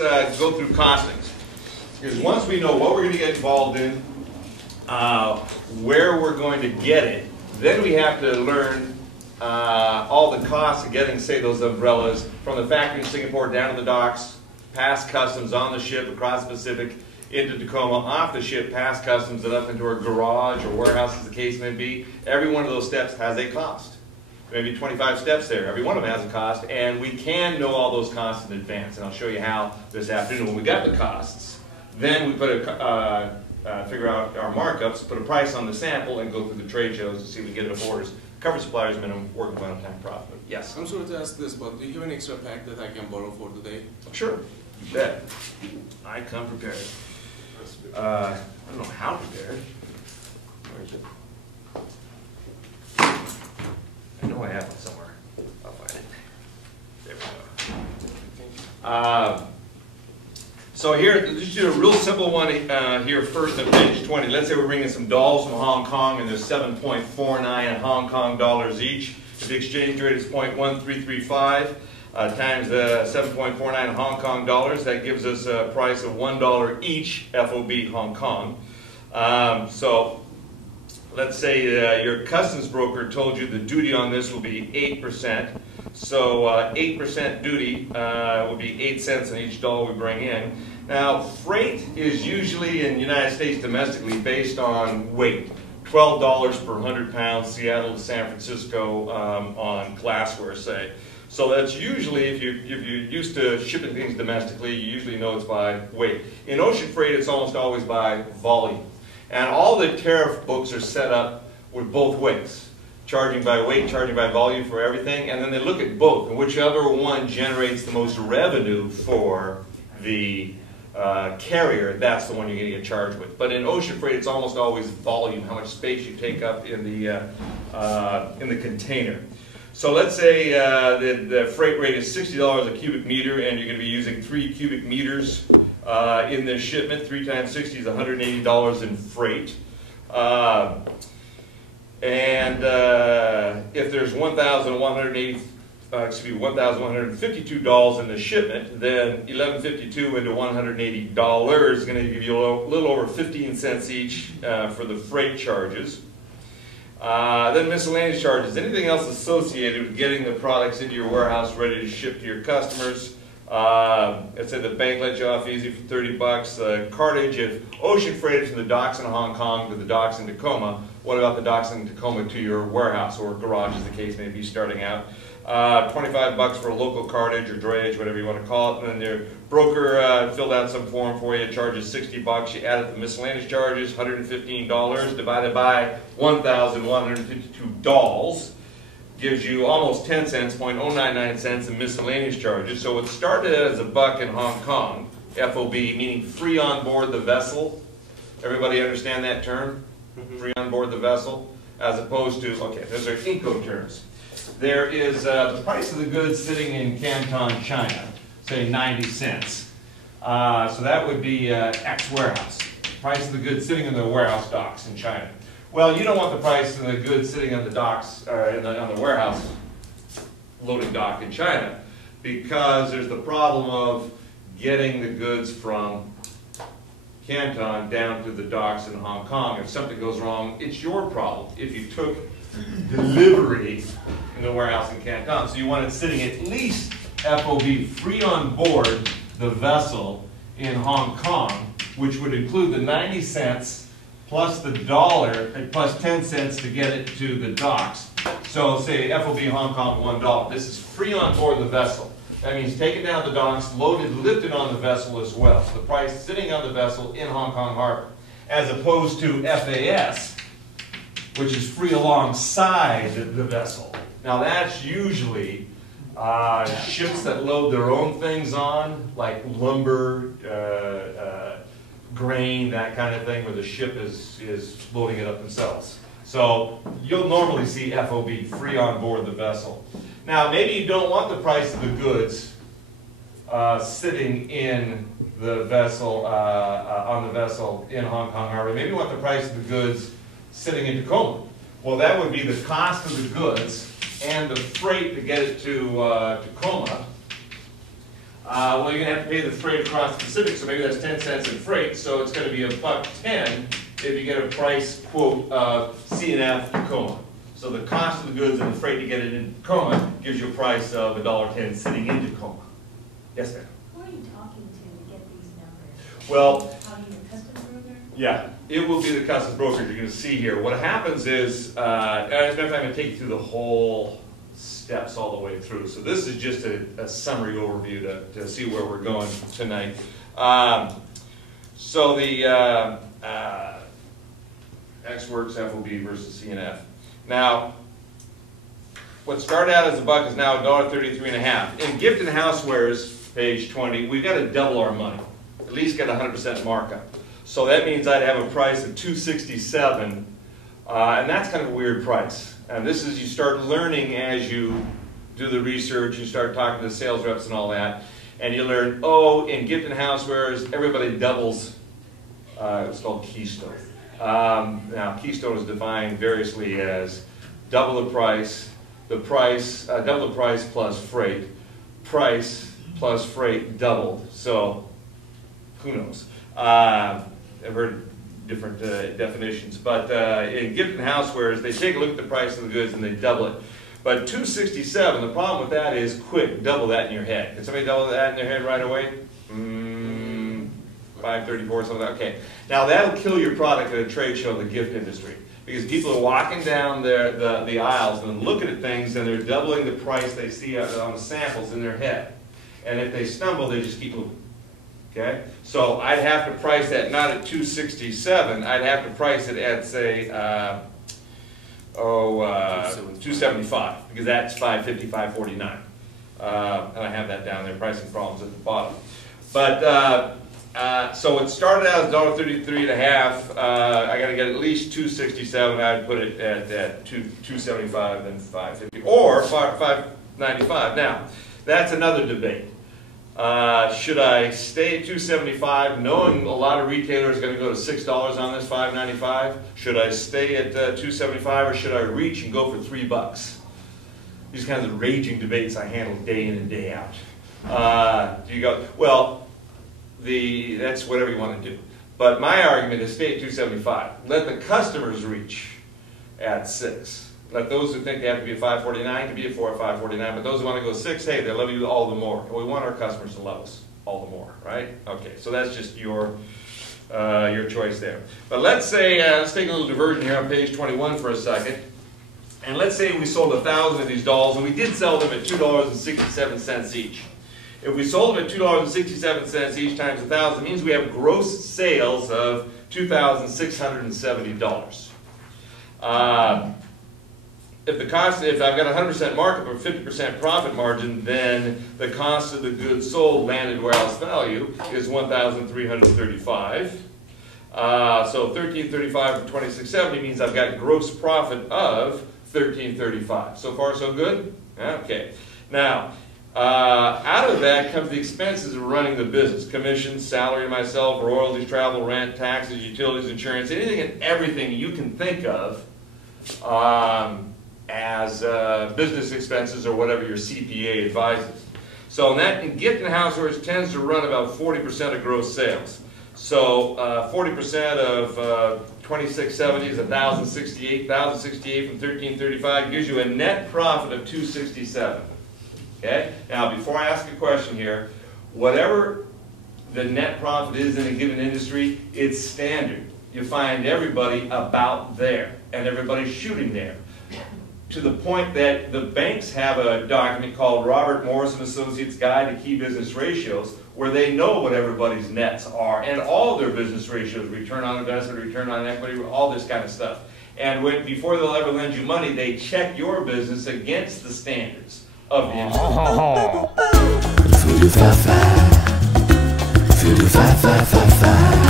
go through costings. Because once we know what we're going to get involved in, where we're going to get it, then we have to learn all the costs of getting, say, those umbrellas from the factory in Singapore down to the docks, past customs, on the ship, across the Pacific, into Tacoma, off the ship, past customs, and up into our garage or warehouse, as the case may be. Every one of those steps has a cost. Maybe 25 steps there. Every one of them has a cost, and we can know all those costs in advance. And I'll show you how this afternoon. When we got the costs, then we put figure out our markups, put a price on the sample, and go through the trade shows to see if we can get enough orders. Cover suppliers minimum, working plan time profit. Yes? I'm sorry to ask this, but do you have an extra pack that I can borrow for today? Sure. You bet. I come prepared. I don't know how prepared. Where is it? I know I have it somewhere. I'll find it. There we go. So here, just do a real simple one here first on page 20. Let's say we're bringing some dolls from Hong Kong, and there's 7.49 Hong Kong dollars each. If the exchange rate is 0.1335 times 7.49 Hong Kong dollars, that gives us a price of $1 each FOB Hong Kong. So let's say your customs broker told you the duty on this will be 8%. So 8% duty would be 8 cents on each dollar we bring in. Now, freight is usually in the United States domestically based on weight. $12 per 100 pounds, Seattle to San Francisco on glassware, say. So that's usually, if you're used to shipping things domestically, you usually know it's by weight. In ocean freight, it's almost always by volume. And all the tariff books are set up with both ways. Charging by weight, charging by volume for everything, and then they look at both, and whichever one generates the most revenue for the carrier, that's the one you're going to get charged with. But in ocean freight, it's almost always volume, how much space you take up in the container. So let's say the freight rate is $60 a cubic meter, and you're going to be using 3 cubic meters in this shipment. 3 times 60 is $180 in freight. And if there's $1,152 in the shipment, then $11.52 into $180 is going to give you a little over 15 cents each for the freight charges. Then miscellaneous charges, anything else associated with getting the products into your warehouse ready to ship to your customers. Let's say the bank lets you off easy for $30. Cartage, if ocean freight is from the docks in Hong Kong to the docks in Tacoma, what about the docks in Tacoma to your warehouse or garage, as the case may be, starting out? $25 for a local cartage or drayage, whatever you want to call it. And then your broker filled out some form for you, charges $60. You added the miscellaneous charges, $115 divided by $1,152 gives you almost 10 cents, 0.099 cents in miscellaneous charges. So it started as $1 in Hong Kong, FOB, meaning free on board the vessel. Everybody understand that term? Free on board the vessel, as opposed to, okay, those are Incoterms. There is the price of the goods sitting in Canton, China, say 90 cents. So that would be X warehouse. Price of the goods sitting in the warehouse docks in China. Well, you don't want the price of the goods sitting on the docks, on the warehouse loading dock in China, because there's the problem of getting the goods from Canton down to the docks in Hong Kong. If something goes wrong, it's your problem if you took delivery in the warehouse in Canton. So you want it sitting at least FOB, free on board the vessel in Hong Kong, which would include the 90 cents plus the dollar and plus 10 cents to get it to the docks. So say FOB Hong Kong, $1. This is free on board the vessel. That means taken down the docks, loaded, lifted on the vessel as well. So the price sitting on the vessel in Hong Kong Harbor, as opposed to FAS, which is free alongside the vessel. Now that's usually ships that load their own things on, like lumber, grain, that kind of thing, where the ship is loading it up themselves. So you'll normally see FOB, free on board the vessel. Now maybe you don't want the price of the goods sitting in the vessel, on the vessel in Hong Kong Harbor. Maybe you want the price of the goods sitting in Tacoma. Well, that would be the cost of the goods and the freight to get it to Tacoma well, you're gonna have to pay the freight across the Pacific, so maybe that's 10 cents in freight, so it's gonna be $1.10 if you get a price quote of C&F Tacoma. So the cost of the goods and the freight to get it in Tacoma gives you a price of $1.10 sitting in Tacoma. Yes, ma'am? Who are you talking to get these numbers? Well, How do you customs broker? yeah, it will be the customs broker you're gonna see here. What happens is, as a matter of fact, I'm gonna take you through the whole steps all the way through. So this is just a summary overview to see where we're going tonight. So the X Works FOB versus C&F. Now, what started out as $1 is now $1.33.5. In gift and housewares, page 20, we've got to double our money. At least get 100% markup. So that means I'd have a price of $2.67, and that's kind of a weird price. And this is, you start learning as you do the research, you start talking to the sales reps and all that, and you learn, oh, in gift and housewares, everybody doubles, it's called Keystone. Now, Keystone is defined variously as double the price, double the price plus freight, price plus freight doubled. So, who knows? I've heard different definitions, but in gift and housewares, they take a look at the price of the goods and they double it. But $2.67, the problem with that is quick, double that in your head. Can somebody double that in their head right away? $5.34, something like that. Okay. Now that'll kill your product at a trade show in the gift industry, because people are walking down the aisles and looking at things and they're doubling the price they see on the samples in their head. And if they stumble, they just keep moving. Okay? So I'd have to price that not at $2.67, I'd have to price it at, say, $2.75, because that's $5.50, $5.49. And I have that down there, pricing problems at the bottom. But, so it started out as $1.33.5. I got to get at least $2.67. I'd put it at $2.75, then $5.50, or $5.95. Now, that's another debate. Should I stay at $2.75, knowing a lot of retailers are going to go to $6 on this $5.95? Should I stay at $2.75, or should I reach and go for $3? These kinds of raging debates I handle day in and day out. Do you go, well, that's whatever you want to do. But my argument is stay at $2.75. Let the customers reach at $6. Let those who think they have to be at $5.49 to be at $5.49. But those who want to go $6, hey, they love you all the more. And we want our customers to love us all the more, right? Okay, so that's just your choice there. But let's say, let's take a little diversion here on page 21 for a second. And let's say we sold 1,000 of these dolls, and we did sell them at $2.67 each. If we sold them at $2.67 each times 1,000, it means we have gross sales of $2,670. If I've got 100% markup or 50% profit margin, then the cost of the goods sold landed warehouse value is $1,335. So $1,335 for $2,670 means I've got gross profit of $1,335. So far, so good? Okay. Now, out of that comes the expenses of running the business. Commissions, salary to myself, royalties, travel, rent, taxes, utilities, insurance, anything and everything you can think of as business expenses or whatever your CPA advises. So in gift and housewares tends to run about 40% of gross sales. So 40% of 2670 is 1,068. 1,068 from 1,335 gives you a net profit of 267. Okay? Now, before I ask a question here, whatever the net profit is in a given industry, it's standard. You find everybody about there, and everybody's shooting there. To the point that the banks have a document called Robert Morris & Associates Guide to Key Business Ratios, where they know what everybody's nets are, and all their business ratios, return on investment, return on equity, all this kind of stuff. And before they'll ever lend you money, they check your business against the standards of the industry. Voodoo 55, Voodoo 555.